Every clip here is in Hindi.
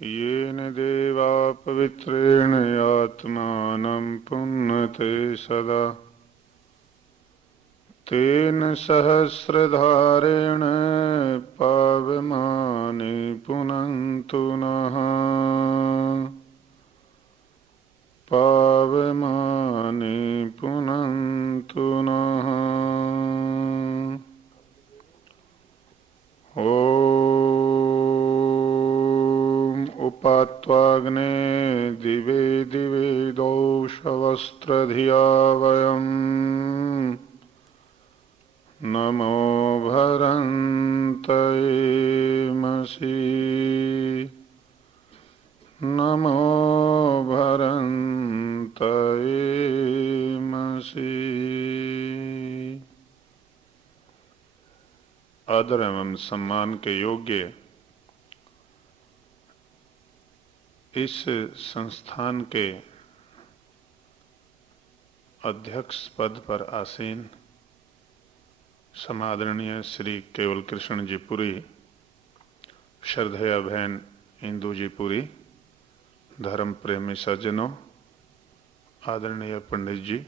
येन देवा पवित्रेण आत्मानं पुन्नते सदा तेन सहस्रधारेण पावमानि पुनन्तु नः पावमानि पुनन्तु नः। ॐ उपात्वाग्ने दिवे दिवे दोषवस्त्रधिया वयम् नमो भरन्तयेमसि नमो भरन्तयेमसि। आदर एवं सम्मान के योग्य इस संस्थान के अध्यक्ष पद पर आसीन समादरणीय श्री केवल कृष्ण जी पुरी, श्रद्धेय बहन इंदू जी पुरी, धर्म प्रेमी सज्जनों, आदरणीय पंडित जी,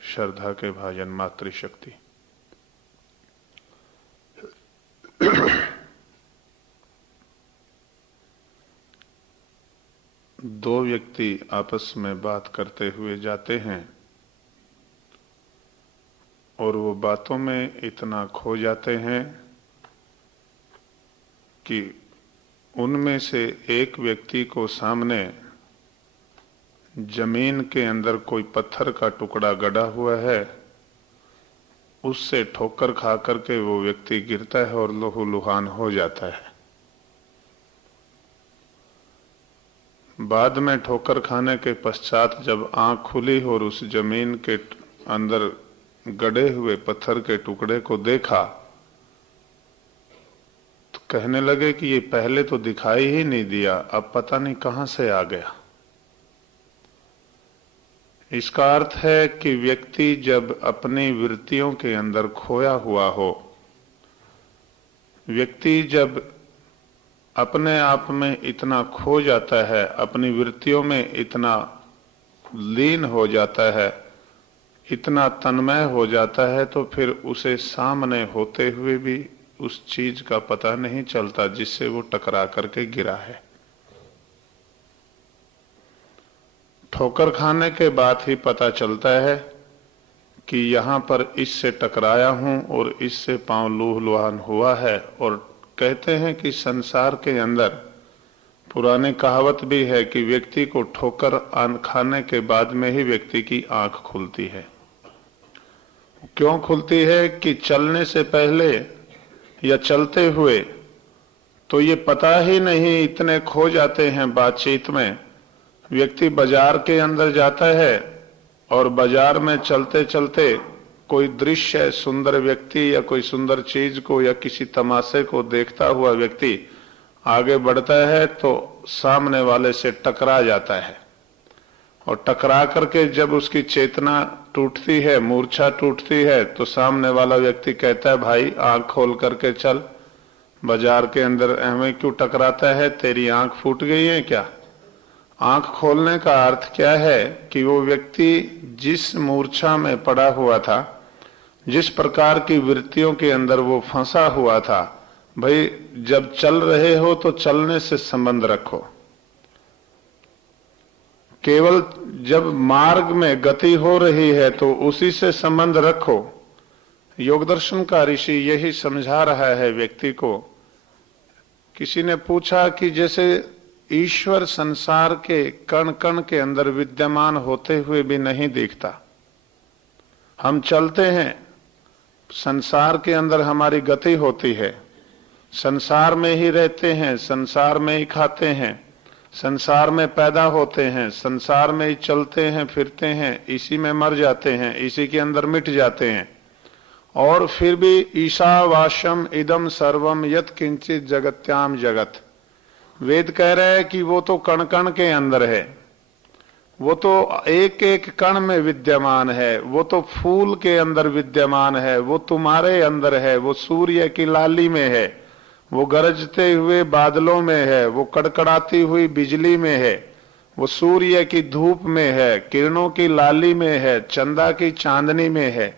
श्रद्धा के भाजन मातृशक्ति, दो व्यक्ति आपस में बात करते हुए जाते हैं और वो बातों में इतना खो जाते हैं कि उनमें से एक व्यक्ति को सामने जमीन के अंदर कोई पत्थर का टुकड़ा गड़ा हुआ है, उससे ठोकर खा करके वो व्यक्ति गिरता है और लहूलुहान हो जाता है। बाद में ठोकर खाने के पश्चात जब आंख खुली और उस जमीन के अंदर गड़े हुए पत्थर के टुकड़े को देखा तो कहने लगे कि ये पहले तो दिखाई ही नहीं दिया, अब पता नहीं कहां से आ गया। इसका अर्थ है कि व्यक्ति जब अपनी वृत्तियों के अंदर खोया हुआ हो, व्यक्ति जब अपने आप में इतना खो जाता है, अपनी वृत्तियों में इतना लीन हो जाता है, इतना तन्मय हो जाता है, तो फिर उसे सामने होते हुए भी उस चीज का पता नहीं चलता जिससे वो टकरा करके गिरा है। ठोकर खाने के बाद ही पता चलता है कि यहां पर इससे टकराया हूं और इससे पांव लूहलुहान हुआ है। और कहते हैं कि संसार के अंदर पुरानी कहावत भी है कि व्यक्ति को ठोकर खाने के बाद में ही व्यक्ति की आंख खुलती है। क्यों खुलती है कि चलने से पहले या चलते हुए तो ये पता ही नहीं, इतने खो जाते हैं बातचीत में। व्यक्ति बाजार के अंदर जाता है और बाजार में चलते चलते कोई दृश्य, सुंदर व्यक्ति या कोई सुंदर चीज को या किसी तमाशे को देखता हुआ व्यक्ति आगे बढ़ता है तो सामने वाले से टकरा जाता है और टकरा करके जब उसकी चेतना टूटती है, मूर्छा टूटती है, तो सामने वाला व्यक्ति कहता है, भाई आंख खोल करके चल, बाजार के अंदर हमें क्यों टकराता है, तेरी आंख फूट गई है क्या? आंख खोलने का अर्थ क्या है कि वो व्यक्ति जिस मूर्छा में पड़ा हुआ था, जिस प्रकार की वृत्तियों के अंदर वो फंसा हुआ था, भाई जब चल रहे हो तो चलने से संबंध रखो, केवल जब मार्ग में गति हो रही है तो उसी से संबंध रखो। योग दर्शन का ऋषि यही समझा रहा है व्यक्ति को। किसी ने पूछा कि जैसे ईश्वर संसार के कण कण के अंदर विद्यमान होते हुए भी नहीं दिखता, हम चलते हैं, संसार के अंदर हमारी गति होती है, संसार में ही रहते हैं, संसार में ही खाते हैं, संसार में पैदा होते हैं, संसार में ही चलते हैं फिरते हैं, इसी में मर जाते हैं, इसी के अंदर मिट जाते हैं, और फिर भी ईशावास्यम इदम सर्वम यत् किंचित जगत्याम जगत। वेद कह रहे हैं कि वो तो कण कण के अंदर है, वो तो एक एक कण में विद्यमान है, वो तो फूल के अंदर विद्यमान है, वो तुम्हारे अंदर है, वो सूर्य की लाली में है, वो गरजते हुए बादलों में है, वो कड़कड़ाती हुई बिजली में है, वो सूर्य की धूप में है, किरणों की लाली में है, चंदा की चांदनी में है,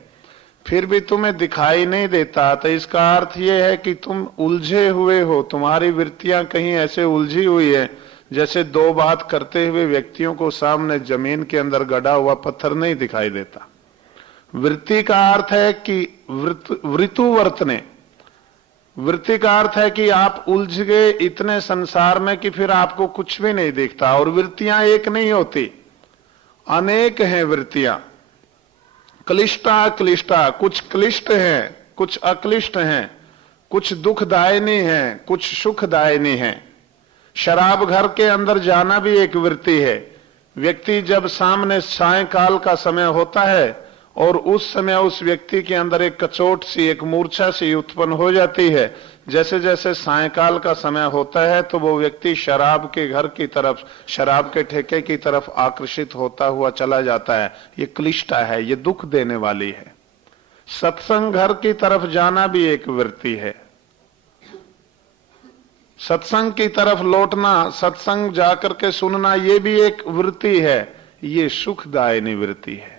फिर भी तुम्हें दिखाई नहीं देता। तो इसका अर्थ ये है कि तुम उलझे हुए हो, तुम्हारी वृत्तियां कहीं ऐसे उलझी हुई है जैसे दो बात करते हुए व्यक्तियों को सामने जमीन के अंदर गड़ा हुआ पत्थर नहीं दिखाई देता। वृत्ति का अर्थ है कि वृतु वर्तने, वृत्ति का अर्थ है कि आप उलझ गए इतने संसार में कि फिर आपको कुछ भी नहीं दिखता। और वृत्तियां एक नहीं होती, अनेक हैं वृत्तियां, क्लिष्टा अक्लिष्टा, कुछ क्लिष्ट हैं, कुछ अक्लिष्ट हैं, कुछ दुखदायिनी हैं, कुछ सुखदायिनी हैं। शराब घर के अंदर जाना भी एक वृत्ति है। व्यक्ति जब सामने सायंकाल का समय होता है और उस समय उस व्यक्ति के अंदर एक कचोट सी, एक मूर्छा सी उत्पन्न हो जाती है। जैसे जैसे सायंकाल का समय होता है तो वो व्यक्ति शराब के घर की तरफ, शराब के ठेके की तरफ आकर्षित होता हुआ चला जाता है। ये क्लिष्टा है, ये दुख देने वाली है। सत्संग घर की तरफ जाना भी एक वृत्ति है। सत्संग की तरफ लौटना, सत्संग जाकर के सुनना, ये भी एक वृत्ति है। ये सुखदायिनी वृत्ति है।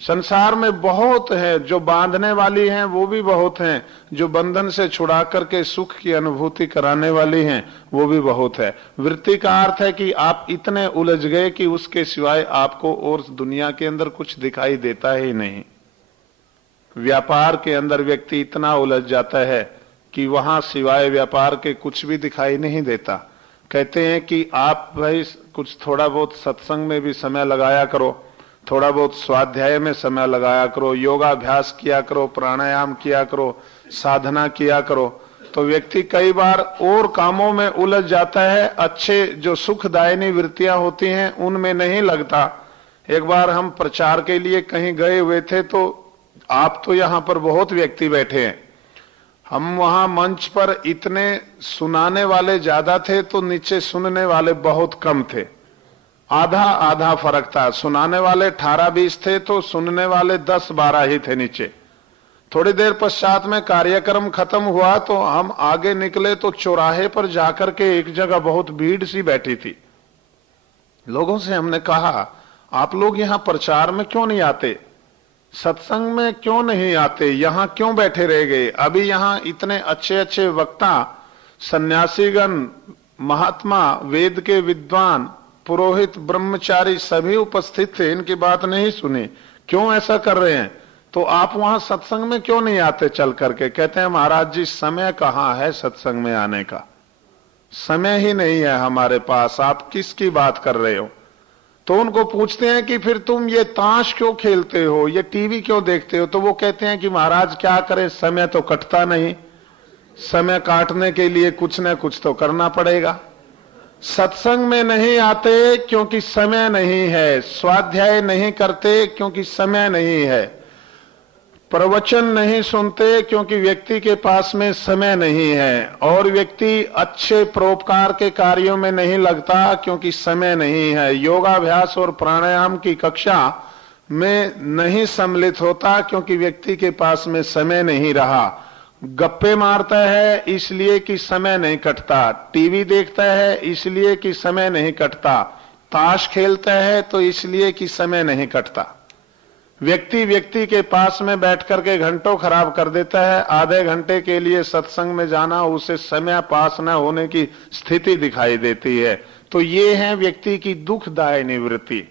संसार में बहुत है, जो बांधने वाली हैं वो भी बहुत हैं, जो बंधन से छुड़ा करके सुख की अनुभूति कराने वाली हैं वो भी बहुत है। वृत्ति का अर्थ है कि आप इतने उलझ गए कि उसके सिवाय आपको और दुनिया के अंदर कुछ दिखाई देता ही नहीं। व्यापार के अंदर व्यक्ति इतना उलझ जाता है कि वहां सिवाय व्यापार के कुछ भी दिखाई नहीं देता। कहते हैं कि आप भाई कुछ थोड़ा बहुत सत्संग में भी समय लगाया करो, थोड़ा बहुत स्वाध्याय में समय लगाया करो, योगाभ्यास किया करो, प्राणायाम किया करो, साधना किया करो, तो व्यक्ति कई बार और कामों में उलझ जाता है। अच्छे जो सुखदायिनी वृत्तियां होती हैं उनमें नहीं लगता। एक बार हम प्रचार के लिए कहीं गए हुए थे, तो आप तो यहाँ पर बहुत व्यक्ति बैठे हैं, हम वहां मंच पर इतने सुनाने वाले ज्यादा थे तो नीचे सुनने वाले बहुत कम थे। आधा आधा फर्क था। सुनाने वाले 18-20 थे तो सुनने वाले 10-12 ही थे नीचे। थोड़ी देर पश्चात में कार्यक्रम खत्म हुआ तो हम आगे निकले तो चौराहे पर जाकर के एक जगह बहुत भीड़ सी बैठी थी। लोगों से हमने कहा, आप लोग यहाँ प्रचार में क्यों नहीं आते, सत्संग में क्यों नहीं आते, यहाँ क्यों बैठे रह गए? अभी यहाँ इतने अच्छे अच्छे वक्ता, सन्यासीगण, महात्मा, वेद के विद्वान, पुरोहित, ब्रह्मचारी सभी उपस्थित थे, इनकी बात नहीं सुनी, क्यों ऐसा कर रहे हैं? तो आप वहां सत्संग में क्यों नहीं आते चल करके? कहते हैं महाराज जी समय कहाँ है सत्संग में आने का, समय ही नहीं है हमारे पास, आप किसकी बात कर रहे हो? तो उनको पूछते हैं कि फिर तुम ये ताश क्यों खेलते हो, ये टीवी क्यों देखते हो? तो वो कहते हैं कि महाराज क्या करें, समय तो कटता नहीं, समय काटने के लिए कुछ न कुछ तो करना पड़ेगा। सत्संग में नहीं आते क्योंकि समय नहीं है, स्वाध्याय नहीं करते क्योंकि समय नहीं है, प्रवचन नहीं सुनते क्योंकि व्यक्ति के पास में समय नहीं है, और व्यक्ति अच्छे परोपकार के कार्यों में नहीं लगता क्योंकि समय नहीं है, योगाभ्यास और प्राणायाम की कक्षा में नहीं सम्मिलित होता क्योंकि व्यक्ति के पास में समय नहीं रहा, गप्पे मारता है इसलिए कि समय नहीं कटता, टीवी देखता है इसलिए कि समय नहीं कटता, ताश खेलता है तो इसलिए कि समय नहीं कटता। व्यक्ति के पास में बैठ करके घंटों खराब कर देता है। आधे घंटे के लिए सत्संग में जाना उसे समय पास न होने की स्थिति दिखाई देती है। तो ये है व्यक्ति की दुखदायिनी वृत्ति।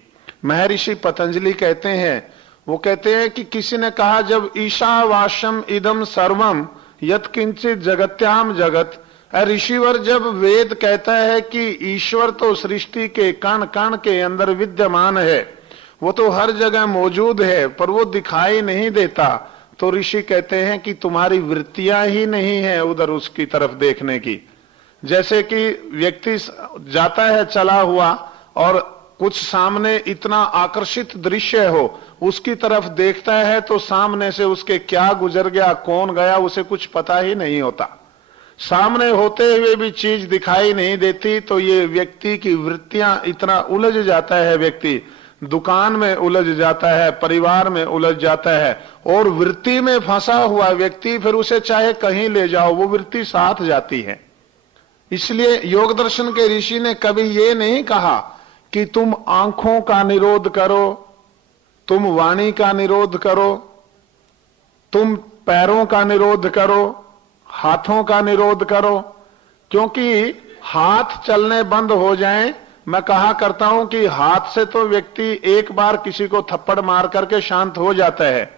महर्षि पतंजलि कहते हैं, वो कहते हैं कि किसी ने कहा जब ईशावास्यम इदम सर्वम यत किंचित जगत्याम जगत, ऋषिवर जब वेद कहता है कि ईश्वर तो सृष्टि के कण कण के अंदर विद्यमान है, वो तो हर जगह मौजूद है पर वो दिखाई नहीं देता, तो ऋषि कहते हैं कि तुम्हारी वृत्तियां ही नहीं है उधर उसकी तरफ देखने की। जैसे कि व्यक्ति जाता है चला हुआ और कुछ सामने इतना आकर्षित दृश्य हो, उसकी तरफ देखता है तो सामने से उसके क्या गुजर गया, कौन गया, उसे कुछ पता ही नहीं होता। सामने होते हुए भी चीज दिखाई नहीं देती, तो ये व्यक्ति की वृत्तियां, इतना उलझ जाता है व्यक्ति। दुकान में उलझ जाता है, परिवार में उलझ जाता है, और वृत्ति में फंसा हुआ व्यक्ति फिर उसे चाहे कहीं ले जाओ वो वृत्ति साथ जाती है। इसलिए योग दर्शन के ऋषि ने कभी ये नहीं कहा कि तुम आंखों का निरोध करो, तुम वाणी का निरोध करो, तुम पैरों का निरोध करो, हाथों का निरोध करो, क्योंकि हाथ चलने बंद हो जाएं, मैं कहा करता हूं कि हाथ से तो व्यक्ति एक बार किसी को थप्पड़ मार करके शांत हो जाता है,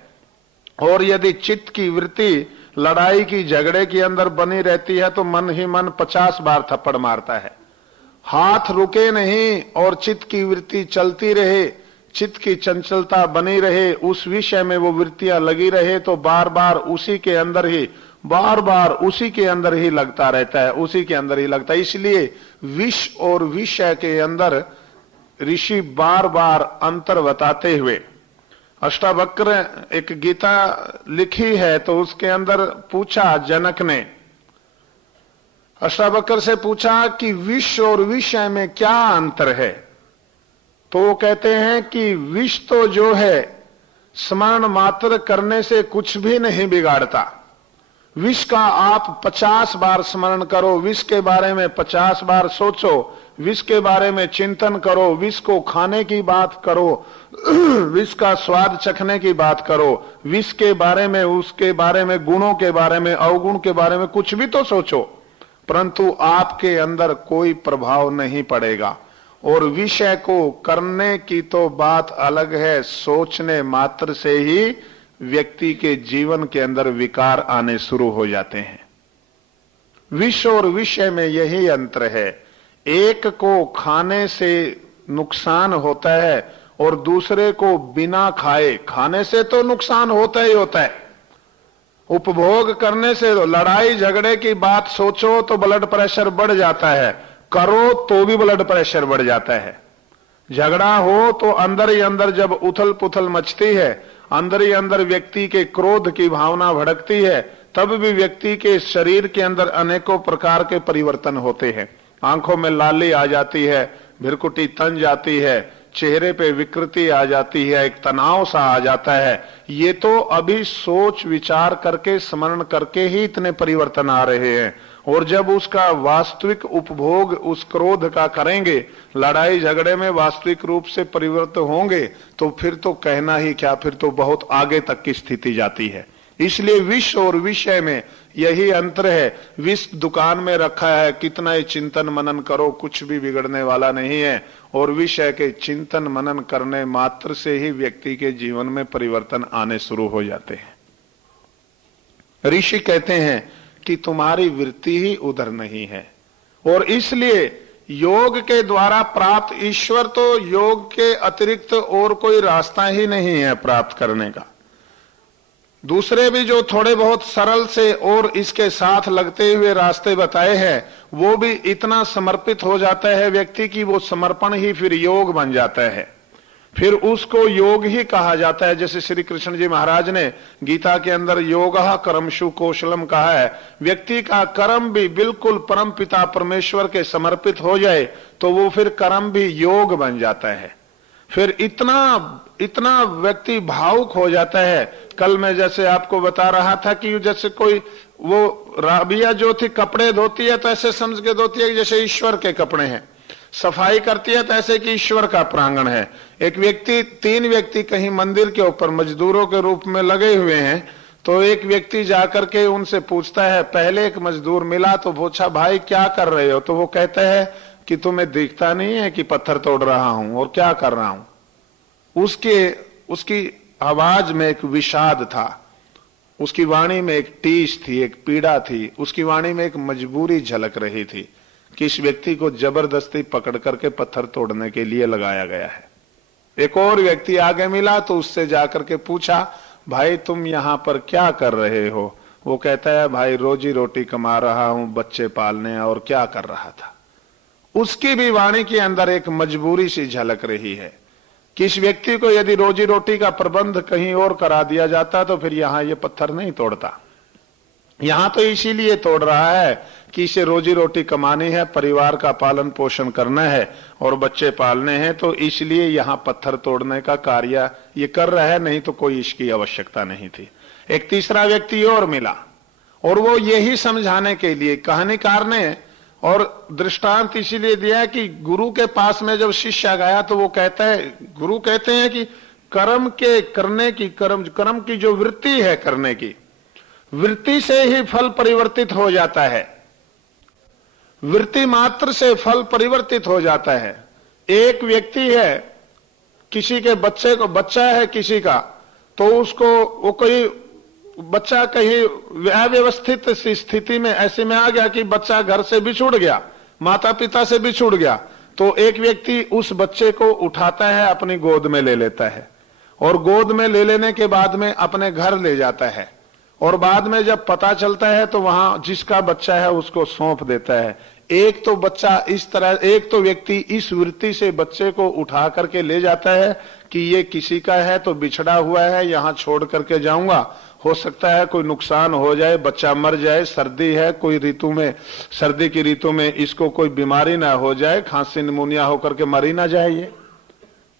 और यदि चित्त की वृत्ति लड़ाई की झगड़े के अंदर बनी रहती है तो मन ही मन 50 बार थप्पड़ मारता है। हाथ रुके नहीं और चित्त की वृत्ति चलती रहे, चित्त की चंचलता बनी रहे, उस विषय में वो वृत्तियां लगी रहे तो बार बार उसी के अंदर ही, बार बार उसी के अंदर ही लगता रहता है, उसी के अंदर ही लगता है। इसलिए विष और विषय के अंदर ऋषि बार बार अंतर बताते हुए, अष्टावक्र एक गीता लिखी है तो उसके अंदर पूछा, जनक ने अष्टावक्र से पूछा कि विष और विषय में क्या अंतर है, तो वो कहते हैं कि विष तो जो है स्मरण मात्र करने से कुछ भी नहीं बिगाड़ता। विष का आप 50 बार स्मरण करो, विष के बारे में 50 बार सोचो, विष के बारे में चिंतन करो, विष को खाने की बात करो, विष का स्वाद चखने की बात करो, विष के बारे में, उसके बारे में, गुणों के बारे में, अवगुण के बारे में कुछ भी तो सोचो, परंतु आपके अंदर कोई प्रभाव नहीं पड़ेगा। और विषय को करने की तो बात अलग है, सोचने मात्र से ही व्यक्ति के जीवन के अंदर विकार आने शुरू हो जाते हैं। विष और विषय में यही अंतर है, एक को खाने से नुकसान होता है और दूसरे को बिना खाए, खाने से तो नुकसान होता ही होता है, उपभोग करने से, लड़ाई झगड़े की बात सोचो तो ब्लड प्रेशर बढ़ जाता है, करो तो भी ब्लड प्रेशर बढ़ जाता है। झगड़ा हो तो अंदर ही अंदर जब उथल पुथल मचती है, अंदर ही अंदर व्यक्ति के क्रोध की भावना भड़कती है, तब भी व्यक्ति के शरीर के अंदर अनेकों प्रकार के परिवर्तन होते हैं। आंखों में लाली आ जाती है, भ्रुकुटी तन जाती है, चेहरे पे विकृति आ जाती है, एक तनाव सा आ जाता है। ये तो अभी सोच विचार करके, स्मरण करके ही इतने परिवर्तन आ रहे हैं, और जब उसका वास्तविक उपभोग उस क्रोध का करेंगे, लड़ाई झगड़े में वास्तविक रूप से परिवर्तन होंगे, तो फिर तो कहना ही क्या, फिर तो बहुत आगे तक की स्थिति जाती है। इसलिए विष और विषय में यही अंतर है। विष दुकान में रखा है, कितना ही चिंतन मनन करो कुछ भी बिगड़ने वाला नहीं है, और विषय के चिंतन मनन करने मात्र से ही व्यक्ति के जीवन में परिवर्तन आने शुरू हो जाते हैं। ऋषि कहते हैं कि तुम्हारी वृत्ति ही उधर नहीं है, और इसलिए योग के द्वारा प्राप्त ईश्वर तो योग के अतिरिक्त और कोई रास्ता ही नहीं है प्राप्त करने का। दूसरे भी जो थोड़े बहुत सरल से और इसके साथ लगते हुए रास्ते बताए हैं, वो भी इतना समर्पित हो जाता है व्यक्ति की वो समर्पण ही फिर योग बन जाता है, फिर उसको योग ही कहा जाता है। जैसे श्री कृष्ण जी महाराज ने गीता के अंदर योगः कर्मसु कौशलम कहा है, व्यक्ति का कर्म भी बिल्कुल परम पिता परमेश्वर के समर्पित हो जाए तो वो फिर कर्म भी योग बन जाता है। फिर इतना व्यक्ति भावुक हो जाता है। कल मैं जैसे आपको बता रहा था कि जैसे कोई वो राबिया जो थी कपड़े धोती है तो ऐसे समझ के धोती है जैसे ईश्वर के कपड़े हैं, सफाई करती है तो ऐसे कि ईश्वर का प्रांगण है। एक व्यक्ति, 3 व्यक्ति कहीं मंदिर के ऊपर मजदूरों के रूप में लगे हुए हैं, तो एक व्यक्ति जाकर के उनसे पूछता है, पहले एक मजदूर मिला तो पूछा भाई क्या कर रहे हो, तो वो कहता है कि तुम्हें दिखता नहीं है कि पत्थर तोड़ रहा हूं और क्या कर रहा हूं। उसकी आवाज में एक विषाद था, उसकी वाणी में एक टीस थी, एक पीड़ा थी, उसकी वाणी में एक मजबूरी झलक रही थी कि इस व्यक्ति को जबरदस्ती पकड़ करके पत्थर तोड़ने के लिए लगाया गया है। एक और व्यक्ति आगे मिला तो उससे जाकर के पूछा, भाई तुम यहां पर क्या कर रहे हो? वो कहता है भाई रोजी रोटी कमा रहा हूं, बच्चे पालने, और क्या कर रहा था। उसकी भी वाणी के अंदर एक मजबूरी सी झलक रही है कि इस व्यक्ति को यदि रोजी रोटी का प्रबंध कहीं और करा दिया जाता तो फिर यहां ये पत्थर नहीं तोड़ता। यहां तो इसीलिए तोड़ रहा है कि इसे रोजी रोटी कमानी है, परिवार का पालन पोषण करना है और बच्चे पालने हैं, तो इसलिए यहां पत्थर तोड़ने का कार्य ये कर रहा है, नहीं तो कोई इसकी आवश्यकता नहीं थी। एक तीसरा व्यक्ति और मिला और वो यही समझाने के लिए कहानीकार ने और दृष्टांत इसीलिए दिया है कि गुरु के पास में जब शिष्य गया तो वो कहता है, गुरु कहते हैं कि कर्म के करने की कर्म की जो वृत्ति है, करने की वृत्ति से ही फल परिवर्तित हो जाता है। वृत्ति मात्र से फल परिवर्तित हो जाता है। एक व्यक्ति है, किसी के बच्चा है किसी का, तो उसको वो कोई बच्चा कहीं अव्यवस्थित स्थिति में ऐसे में आ गया कि बच्चा घर से बिछुड़ गया, माता पिता से बिछुड़ गया, तो एक व्यक्ति उस बच्चे को उठाता है, अपनी गोद में ले लेता है और गोद में ले लेने के बाद में अपने घर ले जाता है और बाद में जब पता चलता है तो वहां जिसका बच्चा है उसको सौंप देता है। एक तो बच्चा इस तरह, एक तो व्यक्ति इस वृत्ति से बच्चे को उठा करके ले जाता है कि ये किसी का है तो बिछड़ा हुआ है, यहां छोड़ करके जाऊंगा, हो सकता है कोई नुकसान हो जाए, बच्चा मर जाए, सर्दी है, कोई ऋतु में, सर्दी की ऋतु में इसको कोई बीमारी ना हो जाए, खांसी निमोनिया होकर के मर ही ना जाए ये,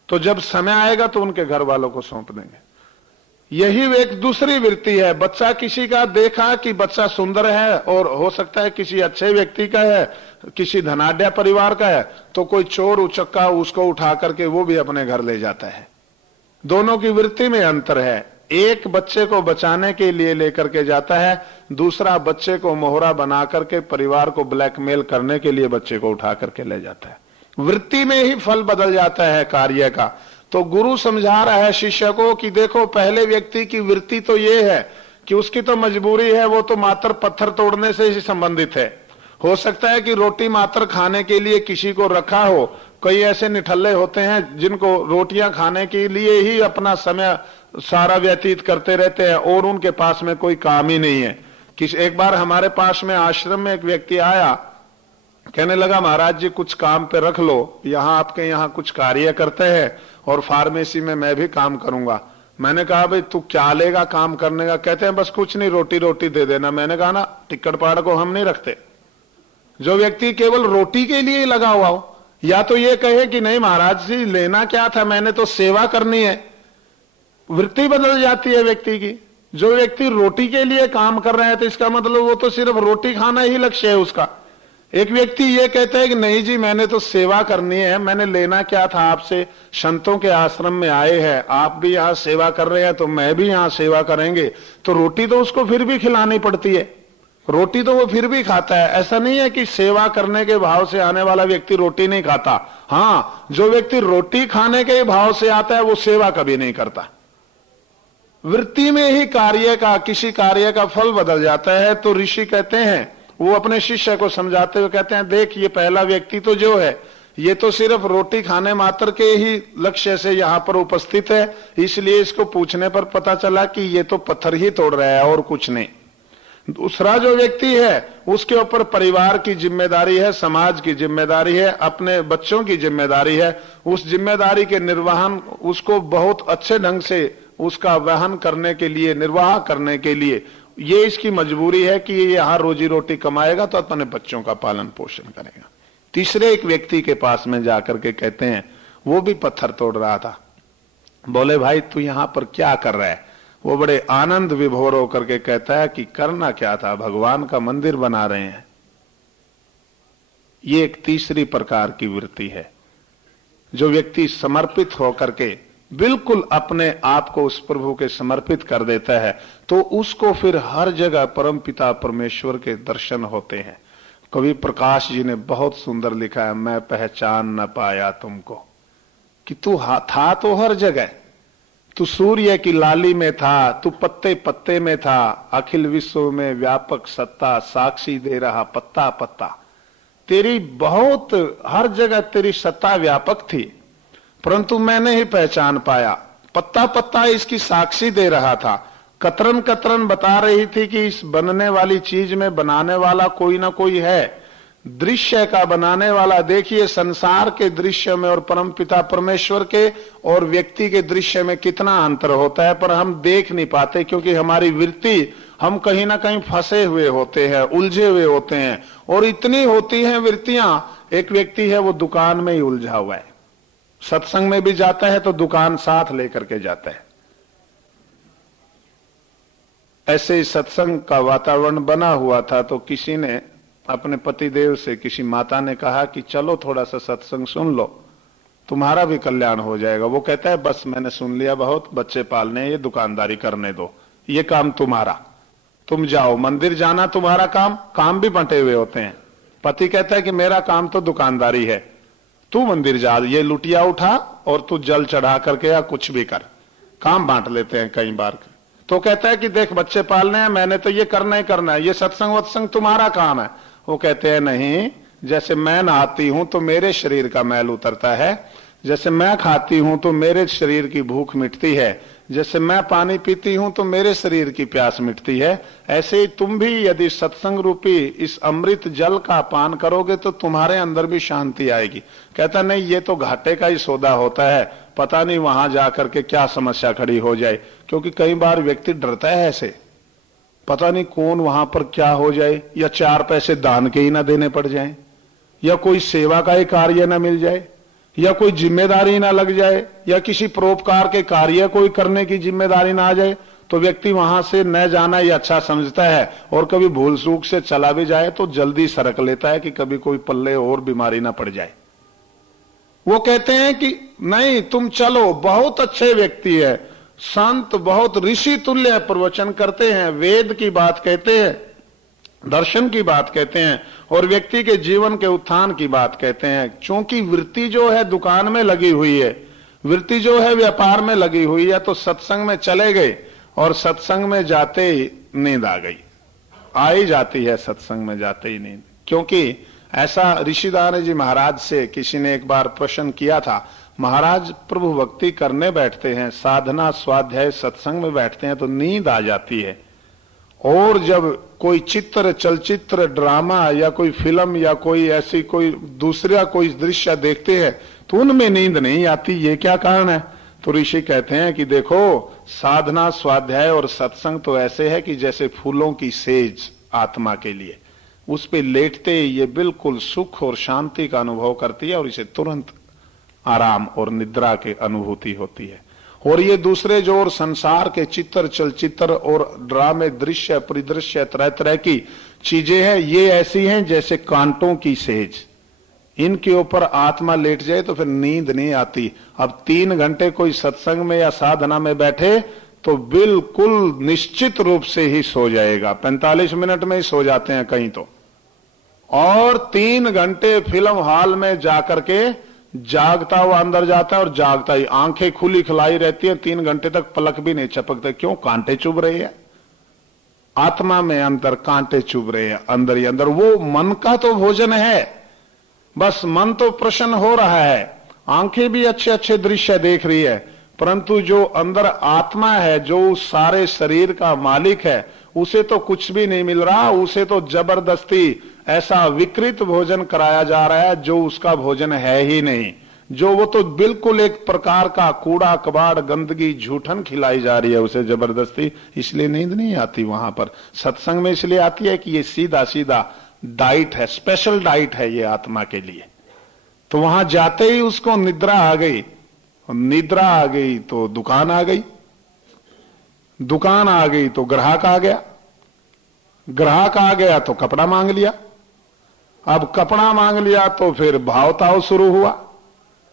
तो जब समय आएगा तो उनके घर वालों को सौंप देंगे। यही एक दूसरी वृत्ति है। बच्चा किसी का देखा कि बच्चा सुंदर है और हो सकता है किसी अच्छे व्यक्ति का है, किसी धनाढ्य परिवार का है, तो कोई चोर उचक्का उसको उठा करके वो भी अपने घर ले जाता है। दोनों की वृत्ति में अंतर है। एक बच्चे को बचाने के लिए लेकर के जाता है, दूसरा बच्चे को मोहरा बना करके परिवार को ब्लैकमेल करने के लिए बच्चे को उठा करके ले जाता है। वृत्ति में ही फल बदल जाता है कार्य का। तो गुरु समझा रहा है शिष्य को कि देखो, पहले व्यक्ति की वृत्ति तो ये है कि उसकी तो मजबूरी है, वो तो मात्र पत्थर तोड़ने से ही संबंधित है। हो सकता है कि रोटी मात्र खाने के लिए किसी को रखा हो। कई ऐसे निठल्ले होते हैं जिनको रोटियां खाने के लिए ही अपना समय सारा व्यतीत करते रहते हैं और उनके पास में कोई काम ही नहीं है। एक बार हमारे पास में आश्रम में एक व्यक्ति आया, कहने लगा महाराज जी कुछ काम पे रख लो, यहाँ आपके यहाँ कुछ कार्य करते हैं और फार्मेसी में मैं भी काम करूंगा। मैंने कहा भाई तू क्या लेगा काम करने का? कहते हैं बस कुछ नहीं, रोटी रोटी दे देना। मैंने कहा ना, टिक्कड़ पहाड़ को हम नहीं रखते। जो व्यक्ति केवल रोटी के लिए लगा हुआ हो, या तो ये कहे कि नहीं महाराज जी लेना क्या था, मैंने तो सेवा करनी है, वृत्ति बदल जाती है व्यक्ति की। जो व्यक्ति रोटी के लिए काम कर रहे हैं तो इसका मतलब वो तो सिर्फ रोटी खाना ही लक्ष्य है उसका। एक व्यक्ति ये कहता है कि नहीं जी मैंने तो सेवा करनी है, मैंने लेना क्या था आपसे, संतों के आश्रम में आए हैं, आप भी यहाँ सेवा कर रहे हैं तो मैं भी यहाँ सेवा करेंगे, तो रोटी तो उसको फिर भी खिलानी पड़ती है, रोटी तो वो फिर भी खाता है। ऐसा नहीं है कि सेवा करने के भाव से आने वाला व्यक्ति रोटी नहीं खाता। हाँ, जो व्यक्ति रोटी खाने के भाव से आता है वो सेवा कभी नहीं करता। वृत्ति में ही कार्य का, किसी कार्य का फल बदल जाता है। तो ऋषि कहते हैं, वो अपने शिष्य को समझाते हुए कहते हैं, देख ये पहला व्यक्ति तो जो है ये तो सिर्फ रोटी खाने मात्र के ही लक्ष्य से यहाँ पर उपस्थित है, इसलिए इसको पूछने पर पता चला कि ये तो पत्थर ही तोड़ रहा है और कुछ नहीं। दूसरा जो व्यक्ति है उसके ऊपर परिवार की जिम्मेदारी है, समाज की जिम्मेदारी है, अपने बच्चों की जिम्मेदारी है। उस जिम्मेदारी के निर्वहन, उसको बहुत अच्छे ढंग से उसका वहन करने के लिए, निर्वाह करने के लिए ये इसकी मजबूरी है कि ये यहाँ रोजी रोटी कमाएगा तो अपने बच्चों का पालन पोषण करेगा। तीसरे एक व्यक्ति के पास में जाकर के कहते हैं, वो भी पत्थर तोड़ रहा था। बोले भाई तू यहाँ पर क्या कर रहा है? वो बड़े आनंद विभोर होकर के कहता है कि करना क्या था, भगवान का मंदिर बना रहे हैं। ये एक तीसरी प्रकार की वृत्ति है। जो व्यक्ति समर्पित होकर के बिल्कुल अपने आप को उस प्रभु के समर्पित कर देता है तो उसको फिर हर जगह परमपिता परमेश्वर के दर्शन होते हैं। कवि प्रकाश जी ने बहुत सुंदर लिखा है, मैं पहचान न पाया तुमको, कि तू था तो हर जगह, तू सूर्य की लाली में था, तू पत्ते पत्ते में था, अखिल विश्व में व्यापक सत्ता साक्षी दे रहा पत्ता पत्ता। तेरी बहुत हर जगह तेरी सत्ता व्यापक थी, परंतु मैं नहीं पहचान पाया। पत्ता पत्ता इसकी साक्षी दे रहा था, कतरन कतरन बता रही थी कि इस बनने वाली चीज में बनाने वाला कोई ना कोई है, दृश्य का बनाने वाला। देखिए संसार के दृश्य में और परमपिता परमेश्वर के और व्यक्ति के दृश्य में कितना अंतर होता है, पर हम देख नहीं पाते क्योंकि हमारी वृत्ति हम कहीं ना कहीं फंसे हुए होते हैं, उलझे हुए होते हैं, और इतनी होती हैं वृत्तियां। एक व्यक्ति है वो दुकान में ही उलझा हुआ है, सत्संग में भी जाता है तो दुकान साथ लेकर के जाता है। ऐसे ही सत्संग का वातावरण बना हुआ था तो किसी ने अपने पतिदेव से, किसी माता ने कहा कि चलो थोड़ा सा सत्संग सुन लो, तुम्हारा भी कल्याण हो जाएगा। वो कहता है बस मैंने सुन लिया, बहुत बच्चे पालने, ये दुकानदारी करने दो, ये काम तुम्हारा, तुम जाओ, मंदिर जाना तुम्हारा काम, काम भी बंटे हुए होते हैं। पति कहता है कि मेरा काम तो दुकानदारी है, तू मंदिर जा, ये लुटिया उठा और तू जल चढ़ा करके या कुछ भी कर, काम बांट लेते हैं कई बार। तो कहता है कि देख बच्चे पालने हैं, मैंने तो ये करना ही करना है, ये सत्संग वत्संग तुम्हारा काम है। वो कहते हैं नहीं, जैसे मैं नहाती हूं तो मेरे शरीर का मैल उतरता है, जैसे मैं खाती हूं तो मेरे शरीर की भूख मिटती है, जैसे मैं पानी पीती हूं तो मेरे शरीर की प्यास मिटती है, ऐसे ही तुम भी यदि सत्संग रूपी इस अमृत जल का पान करोगे तो तुम्हारे अंदर भी शांति आएगी। कहता नहीं, ये तो घाटे का ही सौदा होता है, पता नहीं वहां जाकर के क्या समस्या खड़ी हो जाए। क्योंकि कई बार व्यक्ति डरता है ऐसे, पता नहीं कौन वहां पर क्या हो जाए, या 4 पैसे दान के ही ना देने पड़ जाए, या कोई सेवा का ही कार्य ना मिल जाए, या कोई जिम्मेदारी ना लग जाए, या किसी परोपकार के कार्य कोई करने की जिम्मेदारी ना आ जाए, तो व्यक्ति वहां से न जाना ही अच्छा समझता है। और कभी भूल चूक से चला भी जाए तो जल्दी सरक लेता है कि कभी कोई पल्ले और बीमारी ना पड़ जाए। वो कहते हैं कि नहीं, तुम चलो, बहुत अच्छे व्यक्ति है, संत बहुत ऋषि तुल्य प्रवचन करते हैं, वेद की बात कहते हैं, दर्शन की बात कहते हैं, और व्यक्ति के जीवन के उत्थान की बात कहते हैं। क्योंकि वृत्ति जो है दुकान में लगी हुई है, वृत्ति जो है व्यापार में लगी हुई है, तो सत्संग में चले गए और सत्संग में जाते ही नींद आ गई, आ ही जाती है सत्संग में जाते ही नींद। क्योंकि ऐसा ऋषिदान जी महाराज से किसी ने एक बार प्रश्न किया था, महाराज प्रभु भक्ति करने बैठते हैं, साधना स्वाध्याय सत्संग में बैठते हैं तो नींद आ जाती है, और जब कोई चित्र, चलचित्र, ड्रामा या कोई फिल्म या कोई ऐसी कोई दूसरा कोई दृश्य देखते हैं तो उनमें नींद नहीं आती, ये क्या कारण है? तो ऋषि कहते हैं कि देखो, साधना स्वाध्याय और सत्संग तो ऐसे है कि जैसे फूलों की सेज आत्मा के लिए, उस पे लेटते ये बिल्कुल सुख और शांति का अनुभव करती है, और इसे तुरंत आराम और निद्रा की अनुभूति होती है। और ये दूसरे जो और संसार के चित्र, चलचित्र और ड्रामे, दृश्य, परिदृश्य, तरह तरह की चीजें हैं, ये ऐसी हैं जैसे कांटों की सेज, इनके ऊपर आत्मा लेट जाए तो फिर नींद नहीं आती। अब 3 घंटे कोई सत्संग में या साधना में बैठे तो बिल्कुल निश्चित रूप से ही सो जाएगा, 45 मिनट में ही सो जाते हैं कहीं तो। और 3 घंटे फिल्म हॉल में जाकर के जागता हुआ अंदर जाता है, और जागता ही आंखें खुली खिलाई रहती है, 3 घंटे तक पलक भी नहीं झपकते। क्यों? कांटे चुभ रहे हैं आत्मा में, अंदर कांटे चुभ रहे हैं अंदर ही अंदर। वो मन का तो भोजन है, बस मन तो प्रसन्न हो रहा है, आंखें भी अच्छे अच्छे दृश्य देख रही है, परंतु जो अंदर आत्मा है, जो सारे शरीर का मालिक है, उसे तो कुछ भी नहीं मिल रहा, उसे तो जबरदस्ती ऐसा विकृत भोजन कराया जा रहा है जो उसका भोजन है ही नहीं, जो वो तो बिल्कुल एक प्रकार का कूड़ा कबाड़, गंदगी, झूठन खिलाई जा रही है उसे जबरदस्ती। इसलिए नींद नहीं आती वहां पर। सत्संग में इसलिए आती है कि ये सीधा सीधा डाइट है, स्पेशल डाइट है ये आत्मा के लिए। तो वहां जाते ही उसको निद्रा आ गई, निद्रा आ गई तो दुकान आ गई, दुकान आ गई तो ग्राहक आ गया, ग्राहक आ गया तो कपड़ा मांग लिया, अब कपड़ा मांग लिया तो फिर भाव ताव शुरू हुआ,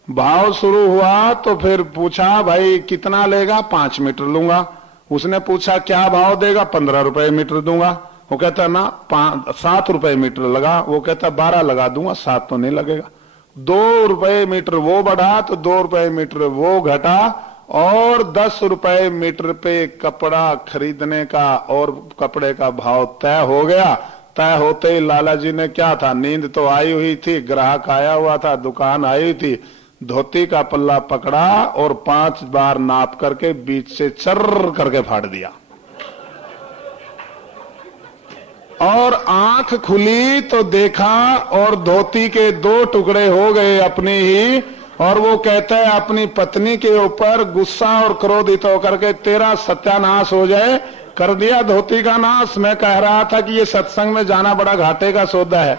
भाव शुरू हुआ तो फिर पूछा भाई कितना लेगा? 5 मीटर लूंगा। उसने पूछा क्या भाव देगा? 15 रुपए मीटर दूंगा। वो कहता ना 7 रुपए मीटर लगा, वो कहता 12 लगा दूंगा, 7 तो नहीं लगेगा। 2 रुपए मीटर वो बढ़ा तो 2 रुपए मीटर वो घटा, और 10 रुपए मीटर पे कपड़ा खरीदने का और कपड़े का भाव तय हो गया। तय होते ही लाला जी ने क्या था, नींद तो आई हुई थी, ग्राहक आया हुआ था, दुकान आई हुई थी, धोती का पल्ला पकड़ा और 5 बार नाप करके बीच से चर्र करके फाड़ दिया, और आंख खुली तो देखा और धोती के 2 टुकड़े हो गए अपनी ही। और वो कहता है अपनी पत्नी के ऊपर गुस्सा और क्रोधित होकर के तेरा सत्यानाश हो जाए, कर दिया धोती का नाश। मैं कह रहा था कि ये सत्संग में जाना बड़ा घाटे का सौदा है।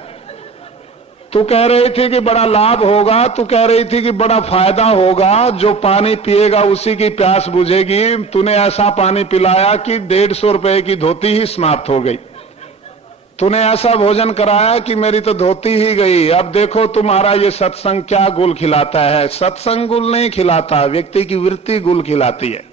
तू कह रही थी कि बड़ा लाभ होगा, तू कह रही थी कि बड़ा फायदा होगा, जो पानी पिएगा उसी की प्यास बुझेगी। तूने ऐसा पानी पिलाया कि 150 रुपए की धोती ही समाप्त हो गई। तूने ऐसा भोजन कराया कि मेरी तो धोती ही गई। अब देखो तुम्हारा ये सत्संग क्या गुल खिलाता है। सत्संग गुल नहीं खिलाता, व्यक्ति की वृत्ति गुल खिलाती है।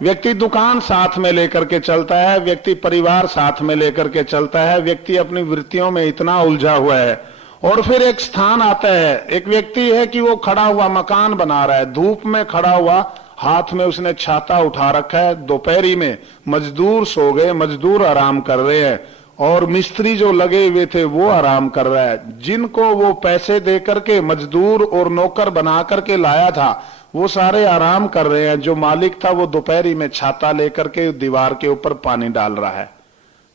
व्यक्ति दुकान साथ में लेकर के चलता है, व्यक्ति परिवार साथ में लेकर के चलता है, व्यक्ति अपनी वृत्तियों में इतना उलझा हुआ है। और फिर एक स्थान आता है, एक व्यक्ति है कि वो खड़ा हुआ मकान बना रहा है, धूप में खड़ा हुआ, हाथ में उसने छाता उठा रखा है। दोपहरी में मजदूर सो गए, मजदूर आराम कर रहे हैं, और मिस्त्री जो लगे हुए थे वो आराम कर रहा है। जिनको वो पैसे दे करके मजदूर और नौकर बना करके लाया था वो सारे आराम कर रहे हैं। जो मालिक था वो दोपहरी में छाता लेकर के दीवार के ऊपर पानी डाल रहा है।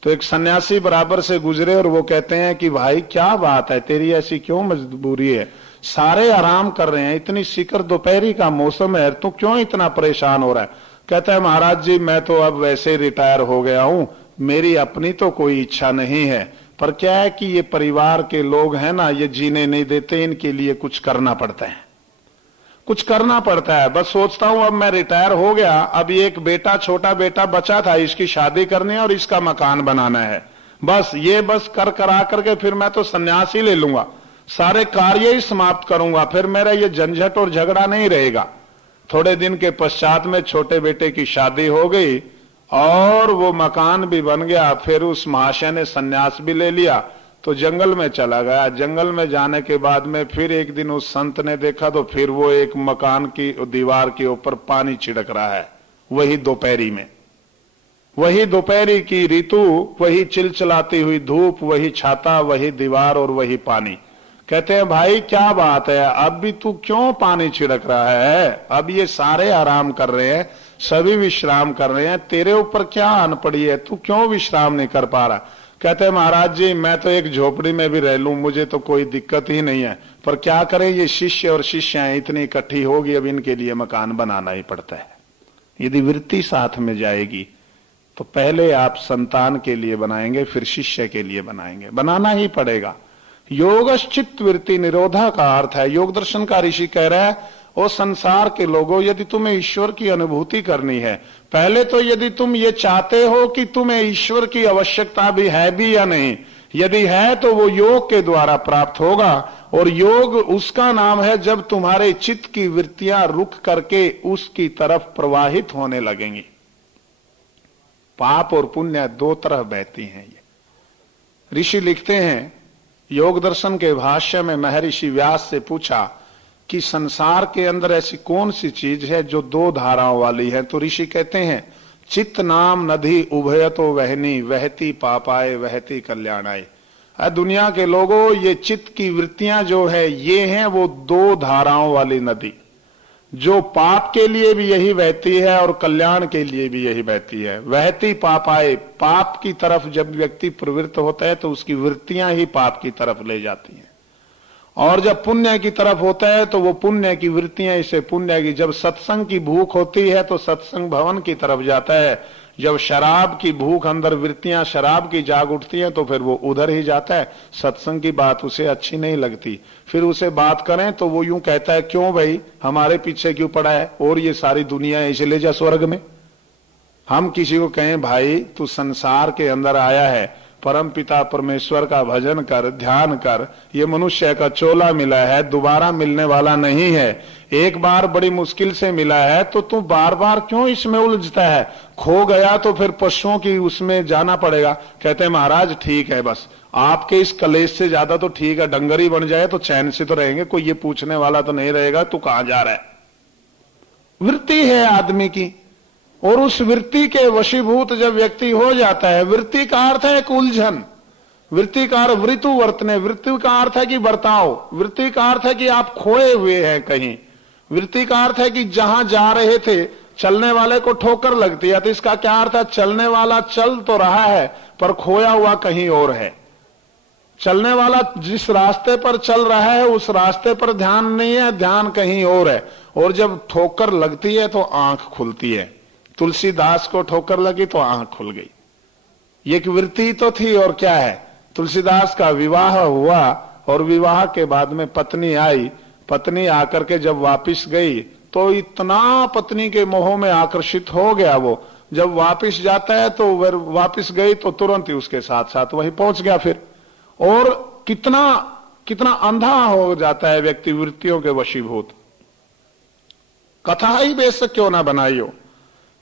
तो एक सन्यासी बराबर से गुजरे और वो कहते हैं कि भाई क्या बात है, तेरी ऐसी क्यों मजबूरी है? सारे आराम कर रहे हैं, इतनी शिकर दोपहरी का मौसम है, तू क्यों इतना परेशान हो रहा है? कहता है महाराज जी मैं तो अब वैसे रिटायर हो गया हूं, मेरी अपनी तो कोई इच्छा नहीं है, पर क्या है कि ये परिवार के लोग हैं ना, ये जीने नहीं देते, इनके लिए कुछ करना पड़ता है, कुछ करना पड़ता है। बस सोचता हूं अब मैं रिटायर हो गया, अब ये एक बेटा, छोटा बेटा बचा था, इसकी शादी करनी है और इसका मकान बनाना है। बस ये बस कर करा करके फिर मैं तो सन्यास ही ले लूंगा, सारे कार्य ही समाप्त करूंगा, फिर मेरा ये झंझट और झगड़ा नहीं रहेगा। थोड़े दिन के पश्चात में छोटे बेटे की शादी हो गई और वो मकान भी बन गया। फिर उस महाशय ने सन्यास भी ले लिया तो जंगल में चला गया। जंगल में जाने के बाद में फिर एक दिन उस संत ने देखा तो फिर वो एक मकान की दीवार के ऊपर पानी छिड़क रहा है, वही दोपहरी में, वही दोपहरी की ऋतु, वही चिलचिलाती हुई धूप, वही छाता, वही दीवार और वही पानी। कहते हैं भाई क्या बात है, अब भी तू क्यों पानी छिड़क रहा है? अब ये सारे आराम कर रहे हैं, सभी विश्राम कर रहे हैं, तेरे ऊपर क्या आन पड़ी है, तू क्यों विश्राम नहीं कर पा रहा? कहते हैं महाराज जी मैं तो एक झोपड़ी में भी रह लूं, मुझे तो कोई दिक्कत ही नहीं है, पर क्या करें ये शिष्य और शिष्याएं इतनी इकट्ठी होगी, अब इनके लिए मकान बनाना ही पड़ता है। यदि वृत्ति साथ में जाएगी तो पहले आप संतान के लिए बनाएंगे, फिर शिष्य के लिए बनाएंगे, बनाना ही पड़ेगा। योगश्चित्त वृत्ति निरोधा का अर्थ है, योग दर्शन का ऋषि कह रहा है ओ संसार के लोगों, यदि तुम्हें ईश्वर की अनुभूति करनी है, पहले तो यदि तुम ये चाहते हो कि तुम्हें ईश्वर की आवश्यकता भी या नहीं, यदि है तो वो योग के द्वारा प्राप्त होगा। और योग उसका नाम है जब तुम्हारे चित्त की वृत्तियां रुक करके उसकी तरफ प्रवाहित होने लगेंगी। पाप और पुण्य दो तरह बहती हैं। ये ऋषि लिखते हैं, योग दर्शन के भाष्य में महर्षि व्यास से पूछा कि संसार के अंदर ऐसी कौन सी चीज है जो दो धाराओं वाली है? तो ऋषि कहते हैं चित्त नाम नदी उभयतो वहनी, वहती पापाए वहती कल्याणाय। दुनिया के लोगों, ये चित्त की वृत्तियां जो है ये हैं वो दो धाराओं वाली नदी, जो पाप के लिए भी यही बहती है और कल्याण के लिए भी यही बहती है। वहती पापाए, पाप की तरफ जब व्यक्ति प्रवृत्त होता है तो उसकी वृत्तियां ही पाप की तरफ ले जाती हैं, और जब पुण्य की तरफ होता है तो वो पुण्य की वृत्तियां इसे पुण्य की, जब सत्संग की भूख होती है तो सत्संग भवन की तरफ जाता है, जब शराब की भूख अंदर वृत्तियां शराब की जाग उठती हैं तो फिर वो उधर ही जाता है। सत्संग की बात उसे अच्छी नहीं लगती, फिर उसे बात करें तो वो यूं कहता है क्यों भाई हमारे पीछे क्यों पड़ा है, और ये सारी दुनिया इसे ले जा स्वर्ग में। हम किसी को कहें भाई तू संसार के अंदर आया है, परम पिता परमेश्वर का भजन कर, ध्यान कर, ये मनुष्य का चोला मिला है, दोबारा मिलने वाला नहीं है, एक बार बड़ी मुश्किल से मिला है, तो तू बार बार क्यों इसमें उलझता है? खो गया तो फिर पशुओं की उसमें जाना पड़ेगा। कहते हैं महाराज ठीक है, बस आपके इस कलेश से ज्यादा तो ठीक है, डंगरी बन जाए तो चैन से तो रहेंगे, कोई ये पूछने वाला तो नहीं रहेगा तू कहां जा रहा है। वृत्ति है आदमी की, और उस वृत्ति के वशीभूत जब व्यक्ति हो जाता है, वृत्ति का अर्थ है एक उलझन, वृत्ति का अर्थ वृतु वर्तने, वृत्ति का अर्थ है कि बर्ताव, वृत्ति का अर्थ है कि आप खोए हुए हैं कहीं, वृत्ति का अर्थ है कि जहां जा रहे थे चलने वाले को ठोकर लगती है, तो इसका क्या अर्थ है? चलने वाला चल तो रहा है पर खोया हुआ कहीं और है। चलने वाला जिस रास्ते पर चल रहा है उस रास्ते पर ध्यान नहीं है, ध्यान कहीं और है, और जब ठोकर लगती है तो आंख खुलती है, तुलसीदास को ठोकर लगी तो आंख खुल गई। ये एक वृत्ति तो थी, और क्या है, तुलसीदास का विवाह हुआ और विवाह के बाद में पत्नी आई। पत्नी आकर के जब वापिस गई तो इतना पत्नी के मोह में आकर्षित हो गया वो, जब वापिस जाता है तो वह वापिस गई तो तुरंत ही उसके साथ साथ वही पहुंच गया फिर। और कितना कितना अंधा हो जाता है व्यक्ति वृत्तियों के वशीभूत। कथा ही बेशक क्यों ना बनाई हो,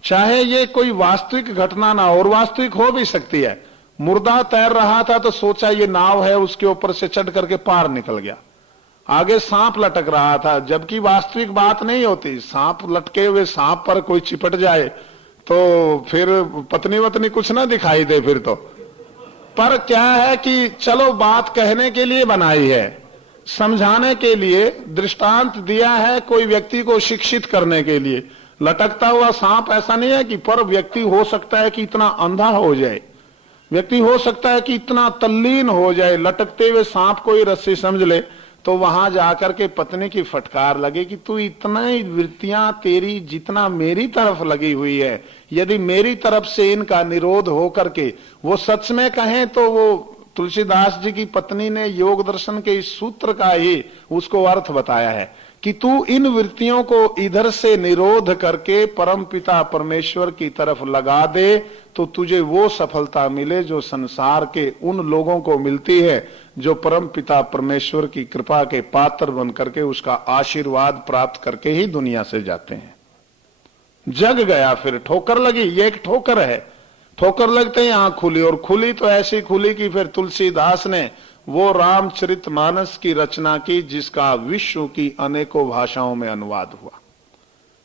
चाहे ये कोई वास्तविक घटना ना हो, और वास्तविक हो भी सकती है। मुर्दा तैर रहा था तो सोचा ये नाव है, उसके ऊपर से चढ़ करके पार निकल गया। आगे सांप लटक रहा था, जबकि वास्तविक बात नहीं होती। सांप लटके हुए सांप पर कोई चिपट जाए तो फिर पत्नी वत्नी कुछ ना दिखाई दे फिर तो। पर क्या है कि चलो बात कहने के लिए बनाई है, समझाने के लिए, दृष्टांत दिया है, कोई व्यक्ति को शिक्षित करने के लिए। लटकता हुआ सांप ऐसा नहीं है कि, पर व्यक्ति हो सकता है कि इतना अंधा हो जाए, व्यक्ति हो सकता है कि इतना तल्लीन हो जाए, लटकते हुए सांप को ही रस्सी समझ ले। तो वहां जाकर के पत्नी की फटकार लगे कि तू इतना ही वृत्तियां तेरी जितना मेरी तरफ लगी हुई है, यदि मेरी तरफ से इनका निरोध हो करके वो सच में कहें तो वो तुलसीदास जी की पत्नी ने योग दर्शन के इस सूत्र का ही उसको अर्थ बताया है कि तू इन वृत्तियों को इधर से निरोध करके परम पिता परमेश्वर की तरफ लगा दे तो तुझे वो सफलता मिले जो संसार के उन लोगों को मिलती है जो परम पिता परमेश्वर की कृपा के पात्र बन करके उसका आशीर्वाद प्राप्त करके ही दुनिया से जाते हैं। जग गया, फिर ठोकर लगी। ये एक ठोकर है, ठोकर लगते ही आंख खुली, और खुली तो ऐसी खुली कि फिर तुलसीदास ने वो रामचरितमानस की रचना की जिसका विश्व की अनेकों भाषाओं में अनुवाद हुआ।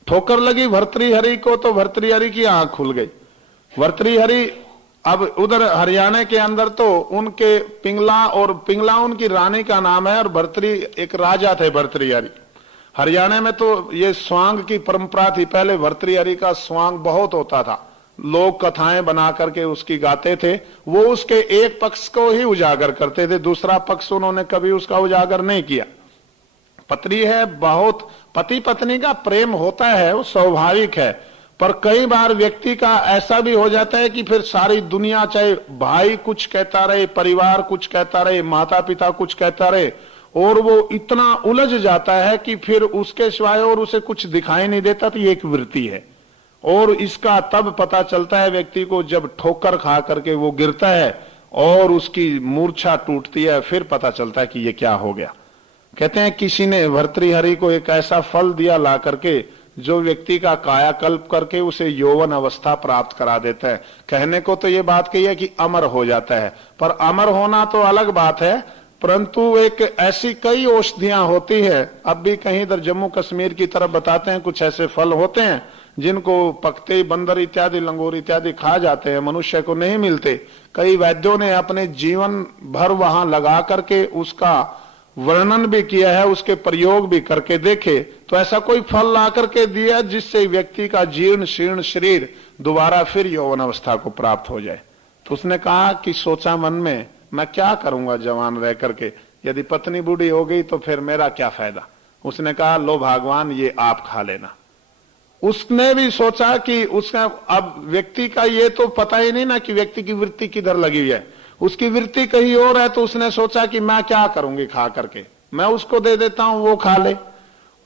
ठोकर लगी भर्तृहरि को तो भर्तृहरि की आंख खुल गई। भर्तृहरि अब उधर हरियाणा के अंदर तो उनके पिंगला, और पिंगला उनकी रानी का नाम है, और भर्तृ एक राजा थे भर्तृहरि। हरियाणा में तो ये स्वांग की परंपरा थी, पहले भर्तृहरि का स्वांग बहुत होता था, लोग कथाएं बना करके उसकी गाते थे। वो उसके एक पक्ष को ही उजागर करते थे, दूसरा पक्ष उन्होंने कभी उसका उजागर नहीं किया। पत्नी है, बहुत पति पत्नी का प्रेम होता है, वो स्वाभाविक है, पर कई बार व्यक्ति का ऐसा भी हो जाता है कि फिर सारी दुनिया, चाहे भाई कुछ कहता रहे, परिवार कुछ कहता रहे, माता पिता कुछ कहता रहे, और वो इतना उलझ जाता है कि फिर उसके सिवाय और उसे कुछ दिखाई नहीं देता। तो ये एक वृत्ति है, और इसका तब पता चलता है व्यक्ति को जब ठोकर खा करके वो गिरता है और उसकी मूर्छा टूटती है, फिर पता चलता है कि ये क्या हो गया। कहते हैं किसी ने भर्तृहरि को एक ऐसा फल दिया ला करके जो व्यक्ति का कायाकल्प करके उसे यौवन अवस्था प्राप्त करा देता है। कहने को तो ये बात कही है कि अमर हो जाता है, पर अमर होना तो अलग बात है, परंतु एक ऐसी कई औषधियां होती है। अब भी कहीं इधर जम्मू कश्मीर की तरफ बताते हैं कुछ ऐसे फल होते हैं जिनको पकते ही बंदर इत्यादि, लंगूर इत्यादि खा जाते हैं, मनुष्य को नहीं मिलते। कई वैद्यों ने अपने जीवन भर वहां लगा करके उसका वर्णन भी किया है, उसके प्रयोग भी करके देखे। तो ऐसा कोई फल ला करके दिया जिससे व्यक्ति का जीर्ण शीर्ण शरीर दोबारा फिर यौवन अवस्था को प्राप्त हो जाए। तो उसने कहा कि सोचा मन में, मैं क्या करूंगा जवान रह करके, यदि पत्नी बूढ़ी हो गई तो फिर मेरा क्या फायदा। उसने कहा लो भगवान ये आप खा लेना। उसने भी सोचा कि उसका अब व्यक्ति का ये तो पता ही नहीं ना कि व्यक्ति की वृत्ति किधर लगी हुई है, उसकी वृत्ति कहीं और है। तो उसने सोचा कि मैं क्या करूंगी खा करके, मैं उसको दे देता हूं वो खा ले।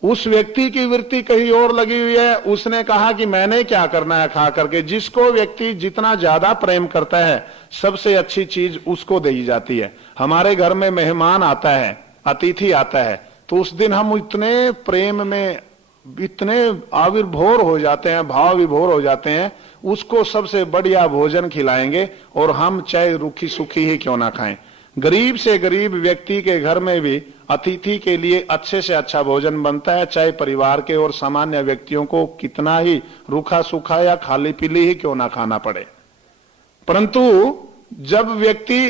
उस व्यक्ति की वृत्ति कहीं और लगी हुई है, उसने कहा कि मैंने क्या करना है खा करके। जिसको व्यक्ति जितना ज्यादा प्रेम करता है सबसे अच्छी चीज उसको दी जाती है। हमारे घर में मेहमान आता है, अतिथि आता है, तो उस दिन हम इतने प्रेम में इतने आविर्भोर हो जाते हैं, भाव विभोर हो जाते हैं, उसको सबसे बढ़िया भोजन खिलाएंगे, और हम चाहे रूखी सूखी ही क्यों ना खाएं। गरीब से गरीब व्यक्ति के घर में भी अतिथि के लिए अच्छे से अच्छा भोजन बनता है, चाहे परिवार के और सामान्य व्यक्तियों को कितना ही रूखा सूखा या खाली पीली ही क्यों ना खाना पड़े। परंतु जब व्यक्ति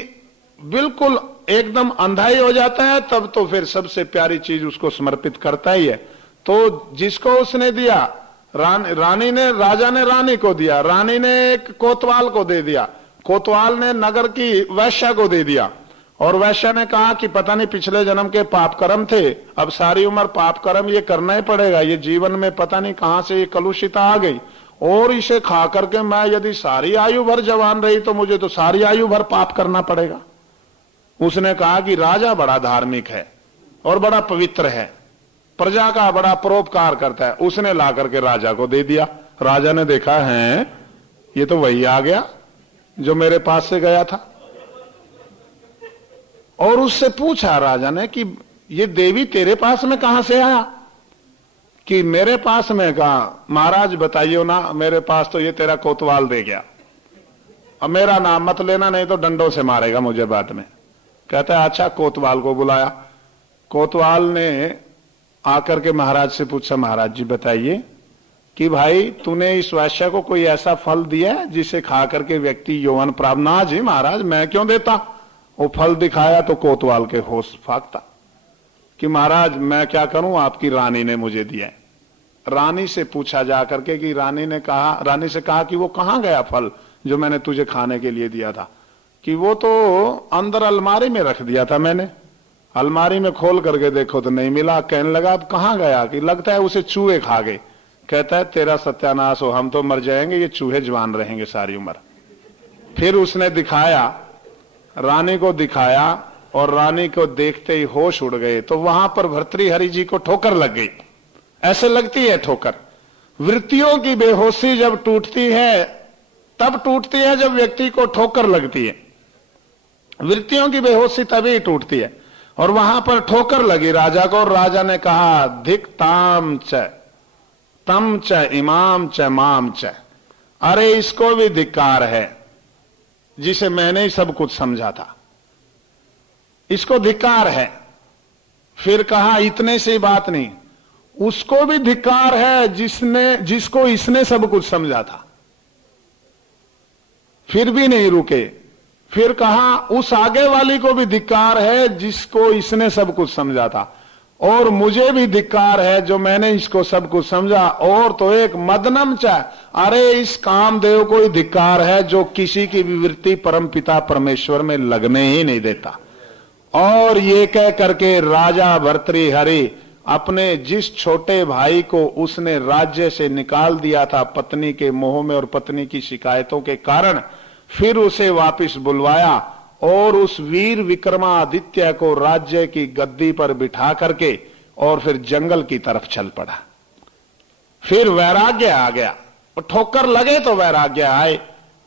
बिल्कुल एकदम अंधा ही हो जाता है तब तो फिर सबसे प्यारी चीज उसको समर्पित करता ही है। तो जिसको उसने दिया, रानी ने, राजा ने रानी को दिया, रानी ने एक कोतवाल को दे दिया, कोतवाल ने नगर की वैश्या को दे दिया, और वैश्या ने कहा कि पता नहीं पिछले जन्म के पाप कर्म थे, अब सारी उम्र पाप कर्म ये करना ही पड़ेगा, ये जीवन में पता नहीं कहां से ये कलुषिता आ गई। और इसे खा करके मैं यदि सारी आयु भर जवान रही तो मुझे तो सारी आयु भर पाप करना पड़ेगा। उसने कहा कि राजा बड़ा धार्मिक है और बड़ा पवित्र है, प्रजा का बड़ा परोपकार करता है। उसने ला करके राजा को दे दिया। राजा ने देखा है ये तो वही आ गया जो मेरे पास से गया था, और उससे पूछा राजा ने कि ये देवी तेरे पास में कहां से आया? कि मेरे पास में कहा, महाराज बताइयो ना, मेरे पास तो ये तेरा कोतवाल दे गया, अब मेरा नाम मत लेना नहीं तो डंडों से मारेगा मुझे बाद में। कहता है अच्छा, कोतवाल को बुलाया। कोतवाल ने आकर के महाराज से पूछा, महाराज जी बताइए कि भाई तूने इस वैश्य को कोई ऐसा फल दिया है जिसे खा करके व्यक्ति यौवन प्राप्त? ना जी महाराज, मैं क्यों देता। वो फल दिखाया तो कोतवाल के होश फाकता कि महाराज मैं क्या करूं, आपकी रानी ने मुझे दिया है। रानी से पूछा जाकर के कि रानी से कहा कि वो कहां गया फल जो मैंने तुझे खाने के लिए दिया था? कि वो तो अंदर अलमारी में रख दिया था मैंने, अलमारी में खोल करके देखो तो नहीं मिला। कहने लगा अब कहां गया? कि लगता है उसे चूहे खा गए। कहता है तेरा सत्यानाश हो, हम तो मर जाएंगे, ये चूहे जवान रहेंगे सारी उम्र। फिर उसने दिखाया, रानी को दिखाया, और रानी को देखते ही होश उड़ गए। तो वहां पर भर्तृहरि जी को ठोकर लग गई। ऐसे लगती है ठोकर। वृत्तियों की बेहोशी जब टूटती है तब टूटती है जब व्यक्ति को ठोकर लगती है। वृत्तियों की बेहोशी तभी टूटती है, और वहां पर ठोकर लगी राजा को। और राजा ने कहा धिक ताम च तम च इमाम च माम च, अरे इसको भी धिक्कार है जिसे मैंने ही सब कुछ समझा था, इसको धिक्कार है। फिर कहा इतने से बात नहीं, उसको भी धिक्कार है जिसको इसने सब कुछ समझा था। फिर भी नहीं रुके, फिर कहा उस आगे वाली को भी धिक्कार है जिसको इसने सब कुछ समझा था, और मुझे भी धिक्कार है जो मैंने इसको सब कुछ समझा। और तो एक मदनम चाह, अरे इस कामदेव को ही धिक्कार है जो किसी की विवृत्ति परमपिता परमेश्वर में लगने ही नहीं देता। और ये कह करके राजा भर्तृहरि अपने जिस छोटे भाई को उसने राज्य से निकाल दिया था पत्नी के मोह में और पत्नी की शिकायतों के कारण, फिर उसे वापस बुलवाया और उस वीर विक्रमादित्य को राज्य की गद्दी पर बिठा करके और फिर जंगल की तरफ चल पड़ा। फिर वैराग्य आ गया, और ठोकर लगे तो वैराग्य आए,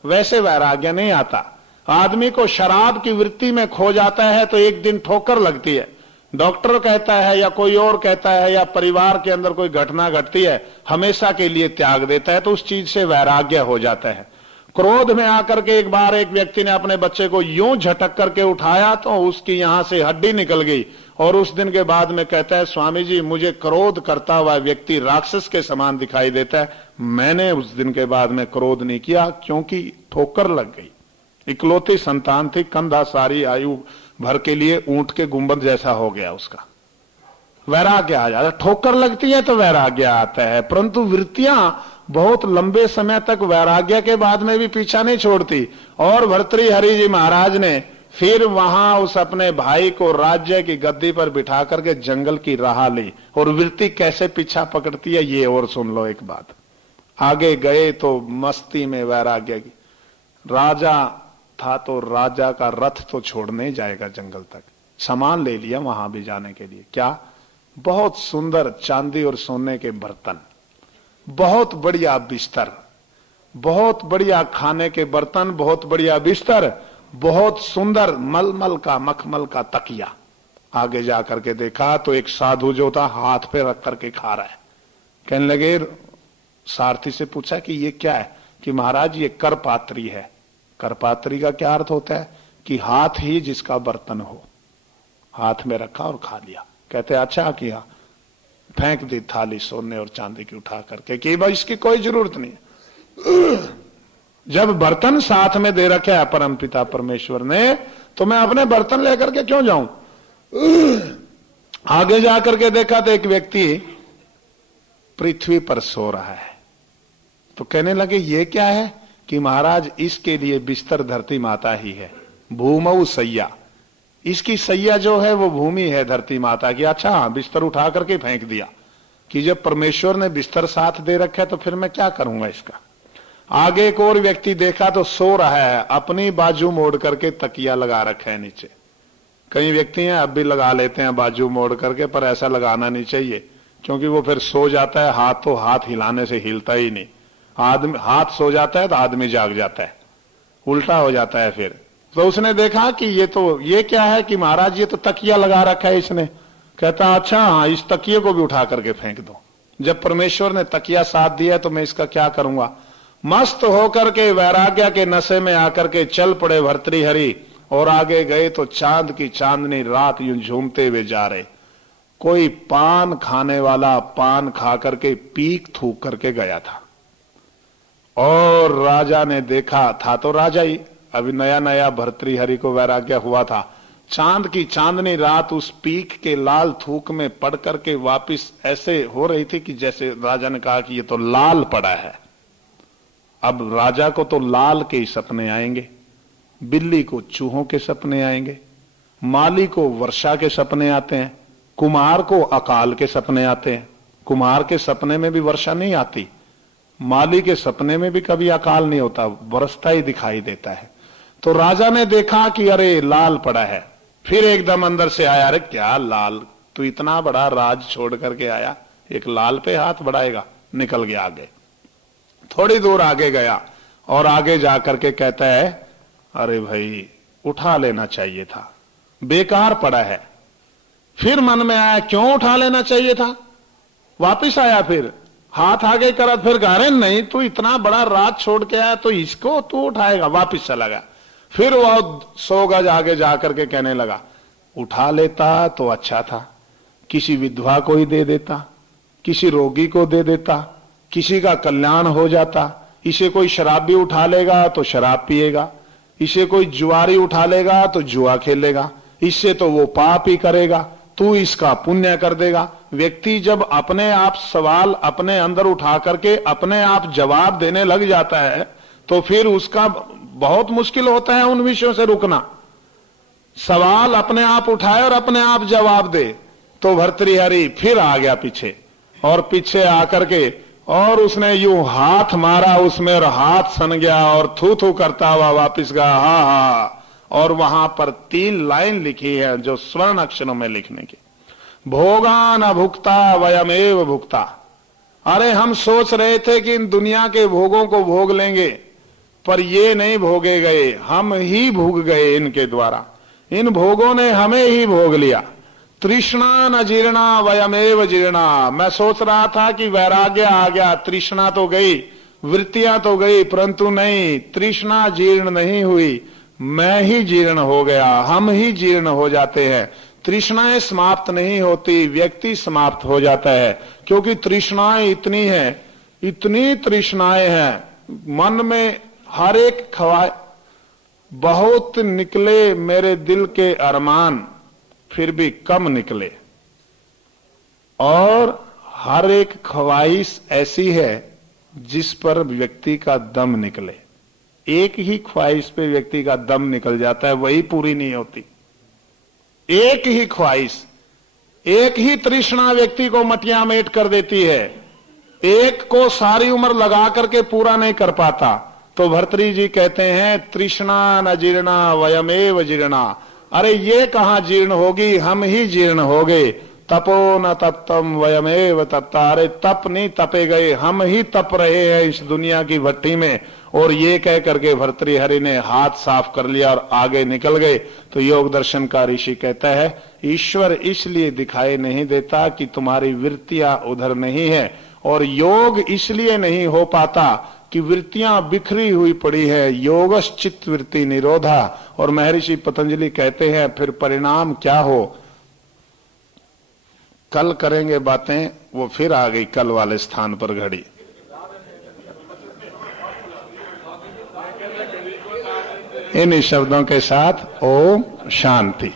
वैसे वैराग्य नहीं आता। आदमी को शराब की वृत्ति में खो जाता है तो एक दिन ठोकर लगती है। डॉक्टर कहता है या कोई और कहता है या परिवार के अंदर कोई घटना घटती है, हमेशा के लिए त्याग देता है, तो उस चीज से वैराग्य हो जाता है। क्रोध में आकर के एक बार एक व्यक्ति ने अपने बच्चे को यूं झटक करके उठाया तो उसकी यहां से हड्डी निकल गई, और उस दिन के बाद में कहता है स्वामी जी मुझे क्रोध करता हुआ व्यक्ति राक्षस के समान दिखाई देता है। मैंने उस दिन के बाद में क्रोध नहीं किया क्योंकि ठोकर लग गई। इकलौती संतान थी, कंधा सारी आयु भर के लिए ऊंट के गुंबद जैसा हो गया उसका। वैराग्य आ जाता, ठोकर लगती है तो वैराग्य आता है, परंतु वृत्तियां बहुत लंबे समय तक वैराग्य के बाद में भी पीछा नहीं छोड़ती। और भर्तृहरि जी महाराज ने फिर वहां उस अपने भाई को राज्य की गद्दी पर बिठा करके जंगल की राह ली। और वृत्ति कैसे पीछा पकड़ती है ये और सुन लो एक बात। आगे गए तो मस्ती में वैराग्य की, राजा था तो राजा का रथ तो छोड़ने जाएगा जंगल तक, सामान ले लिया वहां भी जाने के लिए। क्या बहुत सुंदर चांदी और सोने के बर्तन, बहुत बढ़िया बिस्तर, बहुत बढ़िया खाने के बर्तन, बहुत बढ़िया बिस्तर, बहुत सुंदर मलमल का मखमल का तकिया। आगे जाकर के देखा तो एक साधु जो था हाथ पे रख करके खा रहा है। कहने लगे, सारथी से पूछा कि ये क्या है? कि महाराज ये करपात्री है। करपात्री का क्या अर्थ होता है? कि हाथ ही जिसका बर्तन हो, हाथ में रखा और खा लिया। कहते अच्छा किया, फेंक दी थाली सोने और चांदी की उठा करके कि भाई इसकी कोई जरूरत नहीं है। जब बर्तन साथ में दे रखे है परमपिता परमेश्वर ने, तो मैं अपने बर्तन लेकर के क्यों जाऊं? आगे जाकर के देखा तो एक व्यक्ति पृथ्वी पर सो रहा है। तो कहने लगे ये क्या है? कि महाराज इसके लिए बिस्तर धरती माता ही है, भूमऊ सैया, इसकी सैया जो है वो भूमि है धरती माता की। अच्छा हाँ, बिस्तर उठा करके फेंक दिया कि जब परमेश्वर ने बिस्तर साथ दे रखा है तो फिर मैं क्या करूंगा इसका। आगे एक और व्यक्ति देखा तो सो रहा है, अपनी बाजू मोड़ करके तकिया लगा रखा है नीचे। कई व्यक्ति हैं अब भी लगा लेते हैं बाजू मोड़ करके, पर ऐसा लगाना नहीं चाहिए, क्योंकि वो फिर सो जाता है, हाथ तो हाथ हिलाने से हिलता ही नहीं। आदमी हाथ सो जाता है तो आदमी जाग जाता है, उल्टा हो जाता है फिर। तो उसने देखा कि ये क्या है कि महाराज ये तो तकिया लगा रखा है इसने। कहता अच्छा हाँ, इस तकिए को भी उठा करके फेंक दो। जब परमेश्वर ने तकिया साथ दिया तो मैं इसका क्या करूंगा। मस्त होकर के वैराग्य के नशे में आकर के चल पड़े भर्तृहरि, और आगे गए तो चांद की चांदनी रात यूं झूमते हुए जा रहे। कोई पान खाने वाला पान खा करके पीक थूक करके गया था, और राजा ने देखा, था तो राजा ही, अभी नया नया भर्तृहरि को वैराग्य हुआ था। चांद की चांदनी रात उस पीक के लाल थूक में पड़ करके वापिस ऐसे हो रही थी कि जैसे राजा ने कहा कि ये तो लाल पड़ा है। अब राजा को तो लाल के ही सपने आएंगे, बिल्ली को चूहों के सपने आएंगे, माली को वर्षा के सपने आते हैं, कुम्हार को अकाल के सपने आते हैं। कुम्हार के सपने में भी वर्षा नहीं आती, माली के सपने में भी कभी अकाल नहीं होता, बरसता ही दिखाई देता है। तो राजा ने देखा कि अरे लाल पड़ा है, फिर एकदम अंदर से आया, अरे क्या लाल, तू इतना बड़ा राज छोड़ करके आया, एक लाल पे हाथ बढ़ाएगा। निकल गया आगे, थोड़ी दूर आगे गया, और आगे जाकर के कहता है अरे भाई उठा लेना चाहिए था, बेकार पड़ा है। फिर मन में आया क्यों उठा लेना चाहिए था, वापिस आया, फिर हाथ आगे करा, फिर कह रहे नहीं तू इतना बड़ा राज छोड़ के आया तो इसको तू उठाएगा, वापिस चला गया। फिर वो 100 गज आगे जाकर के कहने लगा उठा लेता तो अच्छा था, किसी विधवा को ही दे देता, किसी रोगी को दे देता, किसी का कल्याण हो जाता। इसे कोई शराबी उठा लेगा तो शराब पिएगा, इसे कोई जुआरी उठा लेगा तो जुआ खेलेगा, इससे तो वो पाप ही करेगा, तू इसका पुण्य कर देगा। व्यक्ति जब अपने आप सवाल अपने अंदर उठा करके अपने आप जवाब देने लग जाता है तो फिर उसका बहुत मुश्किल होता है उन विषयों से रुकना। सवाल अपने आप उठाए और अपने आप जवाब दे। तो भर्तृहरि फिर आ गया पीछे, और पीछे आकर के और उसने यूं हाथ मारा उसमें, और हाथ सन गया, और थू थू करता हुआ वापिस गया, हा हा। और वहां पर 3 लाइन लिखी है जो स्वर्ण अक्षरों में लिखने की, भोगान अभुक्ता वयमेव भुक्ता। अरे हम सोच रहे थे कि इन दुनिया के भोगों को भोग लेंगे, पर ये नहीं भोगे गए, हम ही भोग गए इनके द्वारा, इन भोगों ने हमें ही भोग लिया। तृष्णा न जीर्णा वयमेव जीर्णा। मैं सोच रहा था कि वैराग्य आ गया, तृष्णा तो गई, वृत्तियां तो गई, परंतु नहीं, तृष्णा जीर्ण नहीं हुई, मैं ही जीर्ण हो गया, हम ही जीर्ण हो जाते हैं। तृष्णाएं समाप्त नहीं होती, व्यक्ति समाप्त हो जाता है, क्योंकि तृष्णाएं इतनी है, इतनी तृष्णाएं हैं मन में। हर एक ख्वाहिश, बहुत निकले मेरे दिल के अरमान, फिर भी कम निकले, और हर एक ख्वाहिश ऐसी है जिस पर व्यक्ति का दम निकले। एक ही ख्वाहिश पे व्यक्ति का दम निकल जाता है, वही पूरी नहीं होती। एक ही ख्वाहिश, एक ही तृष्णा व्यक्ति को मटिया मेट कर देती है, एक को सारी उम्र लगा करके पूरा नहीं कर पाता। तो भर्तृ जी कहते हैं तृष्णा न जीर्णा वयमेव जीर्णा। अरे ये कहां जीर्ण होगी, हम ही जीर्ण हो गए। तपो न तप्तम वयमेव तप्ता। अरे तप नहीं तपे गए, हम ही तप रहे हैं इस दुनिया की भट्टी में। और ये कह करके भर्तृहरि ने हाथ साफ कर लिया और आगे निकल गए। तो योग दर्शन का ऋषि कहता है ईश्वर इसलिए दिखाई नहीं देता कि तुम्हारी वृत्तियां उधर नहीं है, और योग इसलिए नहीं हो पाता कि वृत्तियां बिखरी हुई पड़ी है। योगश्चित्त वृत्ति निरोधा। और महर्षि पतंजलि कहते हैं फिर परिणाम क्या हो, कल करेंगे बातें। वो फिर आ गई कल वाले स्थान पर घड़ी। इन शब्दों के साथ ओम शांति।